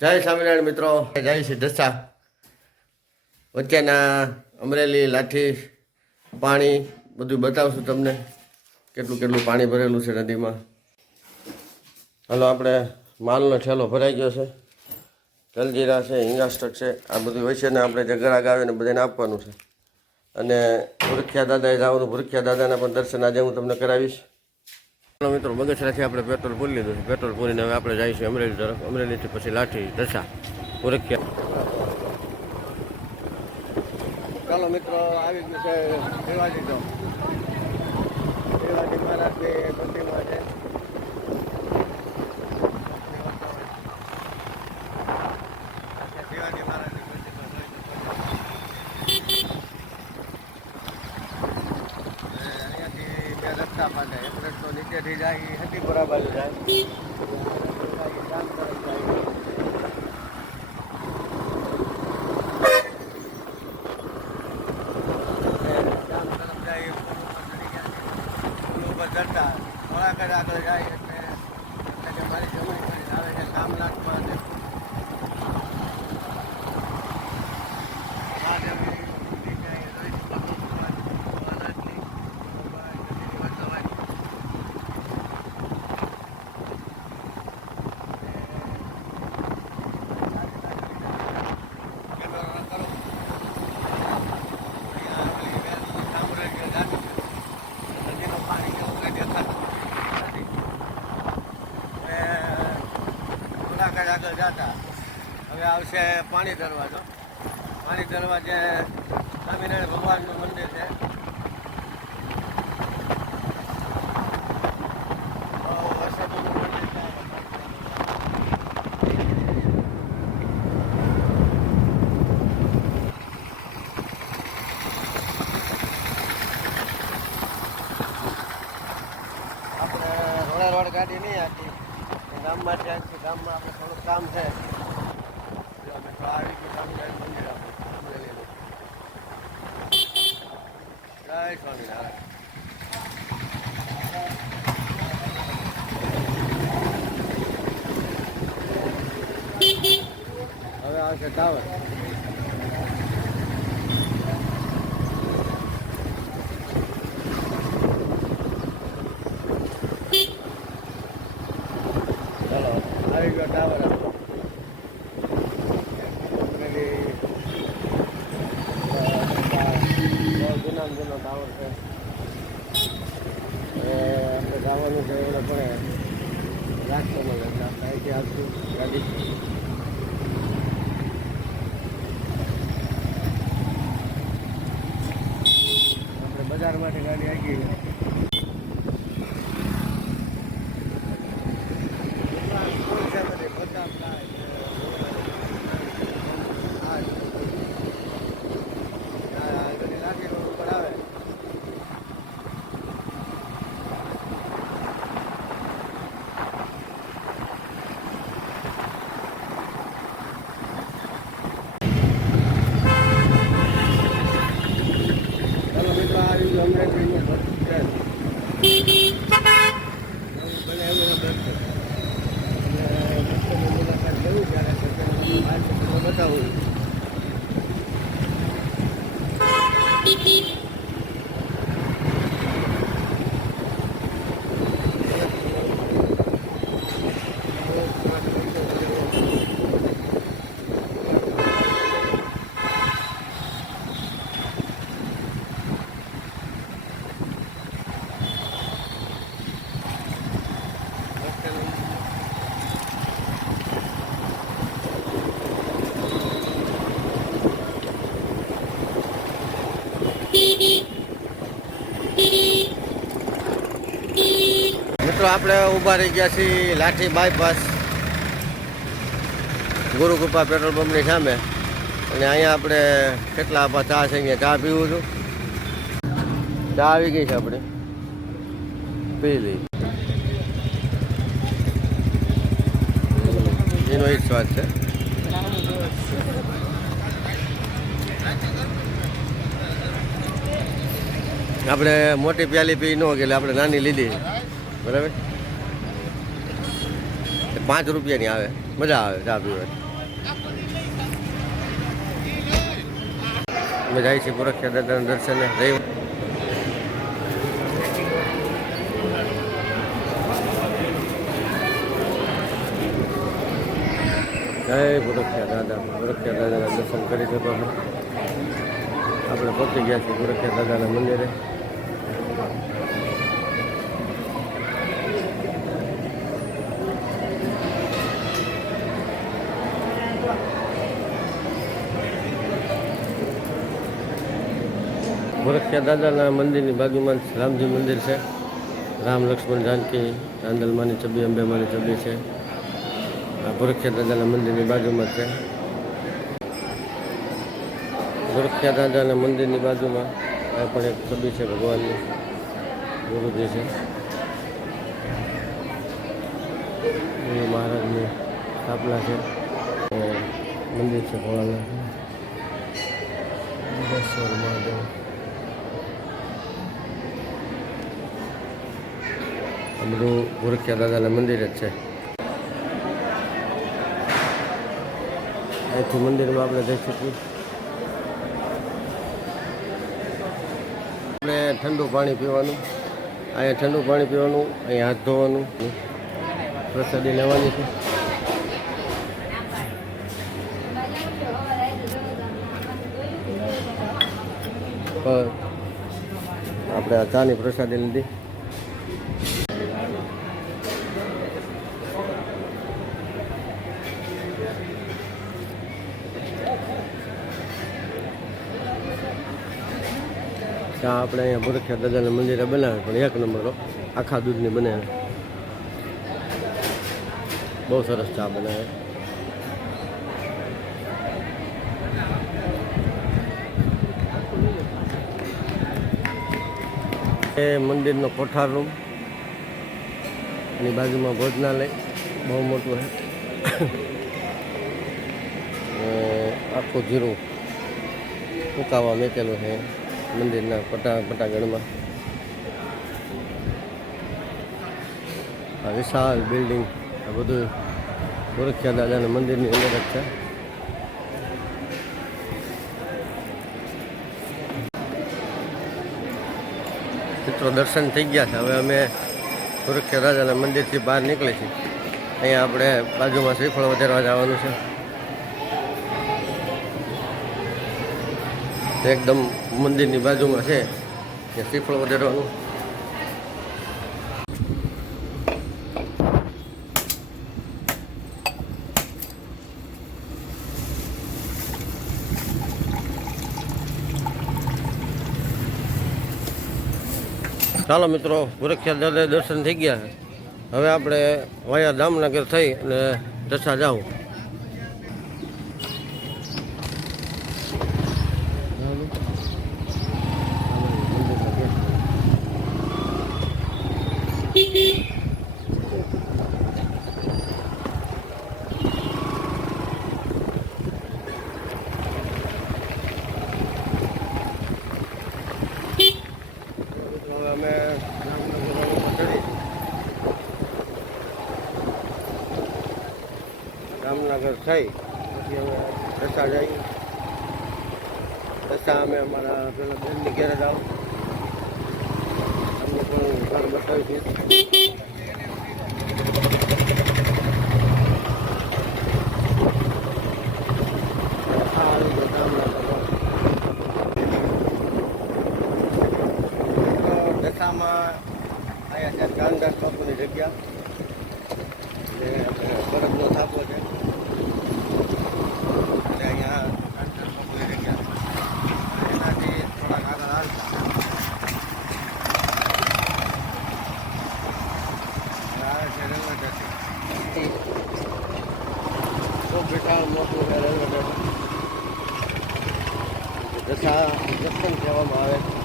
જય સ્વામિનારાયણ મિત્રો, જય શ્રી દશા. વચ્ચેના અમરેલી લાઠી પાણી બધું બતાવશું તમને, કેટલું કેટલું પાણી ભરેલું છે નદીમાં. હાલો, આપણે માલનો ઠેલો ભરાઈ ગયો છે, જલજીરા છે, હિંગાસ્ટક છે, આ બધું હોય છે ને આપણે જે ગ્રાહક આવે ને બધાને આપવાનું છે. અને ભૂરખિયા દાદાએ જવાનું, ભૂરખિયા દાદાના પણ દર્શન આજે હું તમને કરાવીશ. ચાલો મિત્રો, બગસરાથી આપણે પેટ્રોલ પૂરી લીધું છે. પેટ્રોલ પૂરીને હવે આપણે જઈશું અમરેલી તરફ. અમરેલીથી પછી લાઠી, દશા, ભૂરખિયા. ચાલો મિત્રો, આવી ગયું છે શિવાજી ચોક. શિવાજી મહારાજની પ્રતિમા છે. શિવાજી મહારાજની પ્રતિમા અહીંયાથી બે રસ્તા પાસે એક રસ્તો નીચેથી જાય, હતીપુરા બાજુ જાય, કામ તરફ જાય. ચડતા થોડાક જ આગળ જાય એટલે મારી જમીન આવે છે કામલાટમાં. આગળ જતા હવે આવશે પાણી દરવાજો. પાણી દરવાજે સ્વામિનારાયણ ભગવાનનું મંદિર છે. આપણે રોડ ગાડી નહીં હતી ગામમાં છે. ગામમાં આપણે થોડુંક કામ છે. જય સ્વામિનારાયણ. હવે આવશે ટાવર. આવી ગયો ટાવર. જૂનો ટાવર છે. આપણે જવાનું છે એને પણ રાખતો નહીં એટલે આપણે અહીંથી આવશું ગાડી. આપણે બજારમાંથી ગાડી આવી ગઈ. બતાવું મિત્રો. આપણે ઊભા રહી ગયા છીએ લાઠી બાયપાસ ગુરુકૃપા પેટ્રોલ પંપની સામે. અને અહીંયા આપણે કેટલા ચા છે, અહીંયા ચા પીવું છું. ચા આવી ગઈ છે, આપણે પી લઈ. એનો એક સ્વાદ છે. આપણે મોટી પ્યાલી પી ન એટલે આપણે નાની લીધી, બરાબર. ₹5 આવે, મજા આવે ચા પીવાની. અમે જાય છીએ ગોરખિયા દાદાના દર્શને. જય ગોરખિયા દાદાના દર્શન કરી શકો છો. આપણે પહોંચી ગયા છીએ ગોરખિયા દાદાના મંદિરે. ગોરખિયા દાદાના મંદિરની બાજુમાં રામજી મંદિર છે. રામ લક્ષ્મણ જાનકી ચાંદલમાની છબી, અંબેમાની છબી છે. આ ગોરખિયા દાદાના મંદિરની બાજુમાં છે. ગોરખિયા દાદાના મંદિરની બાજુમાં આ પણ એક છબી છે ભગવાનની, ગુરુજી છે. ગુરુ મહારાજની સ્થાપના છે. મંદિર છે ભોળાનાથ મહાદેવ. આ બધું ગોરખિયા દાદાના મંદિર જ છે. અહીંથી મંદિરમાં આપણે જઈ શકીએ. આપણે ઠંડુ પાણી પીવાનું, અહીંયા ઠંડુ પાણી પીવાનું, અહીંયા હાથ ધોવાનું, પ્રસાદી લેવાની છે. આપણે આ ચાની પ્રસાદી લીધી. ચા આપણે અહીંયા ગોરખિયા દાદાના મંદિરે બનાવે, પણ એક નંબર આખા દૂધની બને. બહુ સરસ ચા બનાવે. એ મંદિરનો કોઠાર રૂમ, એની બાજુમાં ભોજનાલય બહુ મોટું છે. આખું જીરું સુકાવા મેકેલું છે મંદિરના પટાગઢમાં. આ વિશાળ બિલ્ડિંગ, આ બધું ગોરખિયા દાદાના મંદિરની અંદર જ છે. મિત્રો દર્શન થઈ ગયા છે. હવે અમે ગોરખિયા દાદાના મંદિરથી બહાર નીકળી છીએ. અહીંયા આપણે બાજુમાં શ્રીફળ વધારવા જવાનું છે. એકદમ મંદિરની બાજુમાં છે ત્યાં શ્રીફળ વધારવાનું. ચાલો મિત્રો, ગોરખિયા દાદા દર્શન થઈ ગયા છે. હવે આપણે વાયા દામનગર થઈ અને દશા જાઉં. અમે જામનગર થઈ પછી અમે દશા જઈએ. દશા અમે અમારા પેલા બેનની ઘેરે જાઓ. અમને પણ ઘર બતાવી છે. દશામાં અહીંયા છે જાનદાસ બાપુની જગ્યા, જે બરફનો થાપો છે. એટલે અહીંયા જાનદાસ બાપુની જગ્યા, એનાથી થોડાક આગળ આવતા આવે છે રેલવે સ્ટેશન. ખૂબ વિશાળ મોટું છે રેલવે સ્ટેશન. દશા જંકશન કહેવામાં આવે છે.